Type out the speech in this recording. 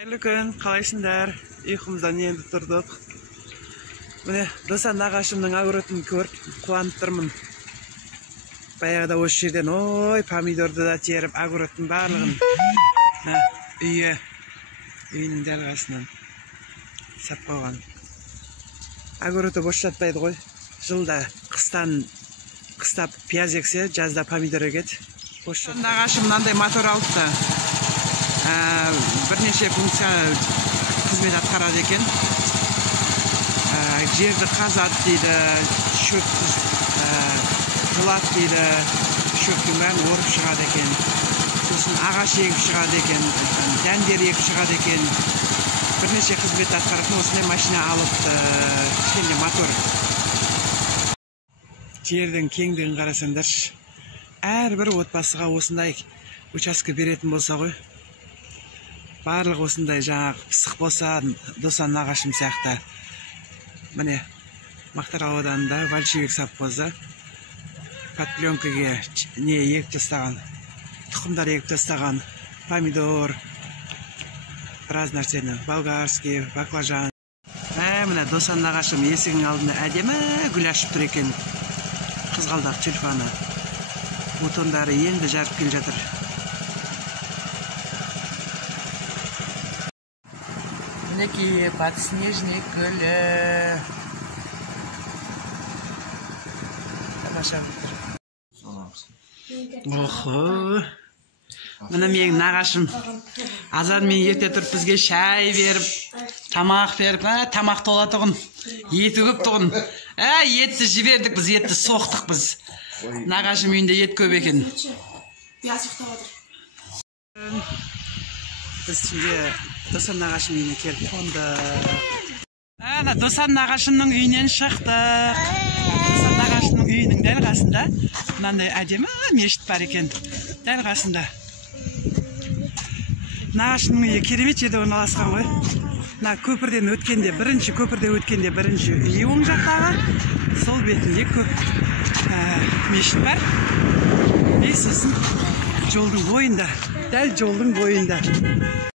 Hayırlı gün, қалайсыңдар? Ұйқымыздан енді тұрдық. Міне, досан нағашымның огородын көріп қуанып тұрмын. Баяғыда осы жерден ой, помидорды да теріп, огородтың барлығын үйінің дәл қасынан сап қойған. Огороды бос жатпайды ғой. Жылда қыста пияз ексе, жазда помидор егеді. Нағашым мынандай мотор алыпты. Бірнеше функция қызмет атқарады екен. Жерді қазады дейді, шөп жылады дейді, шөптің бәрін орып шығады екен. Сосын ағаш егіп шығады екен, дәндер егіп шығады екен. Бірнеше қызмет атқаратын осындай машина алыпты, кішкене мотор. Жердің кеңдігін қарасаңдаршы, әрбір отбасыға осындай участка беретін болса ғой. Барлық осындай жаңағы пысық болса, досан нағашым сияқты. Міне, Мақтарал ауданында большевик совхозы подпленкаге не егіп тастаған, тұқымдар егіп тастаған, помидор, біраз нәрсені, болгарский, баклажан. Міне, досан нағашым есігінің алдында әдемі гүл ашып тұр екен. Қызғалдақ тюльпаны. Бутондары енді жарып келе жатыр. Мінекей подснежник гүлі. Тамаша. Охо. Міне менің нағашым. Азан мен ерте тұрып бізге шай беріп, тамақ беріп, тамақ тола тұғын. Еті көп тұғын. Етті жібердік біз, етті соқтық біз. Нағашым үйінде ет көп екен. Біз şimdi досан нағашым үйіне келіп қондық. Досан нағашымның үйінен шықтық. Досан нағашымның үйінің дәл қасында мынандай әдемі мешіт бар екен. Дәл қасында. Нағашымның үйі керемет жерде орналасқан ғой. Көпірден өткенде, бірінші көпірде өткенде бірінші үй оң жақтағы, сол бетінде мешіт бар. Сосын жолдың бойында, дәл жолдың бойында.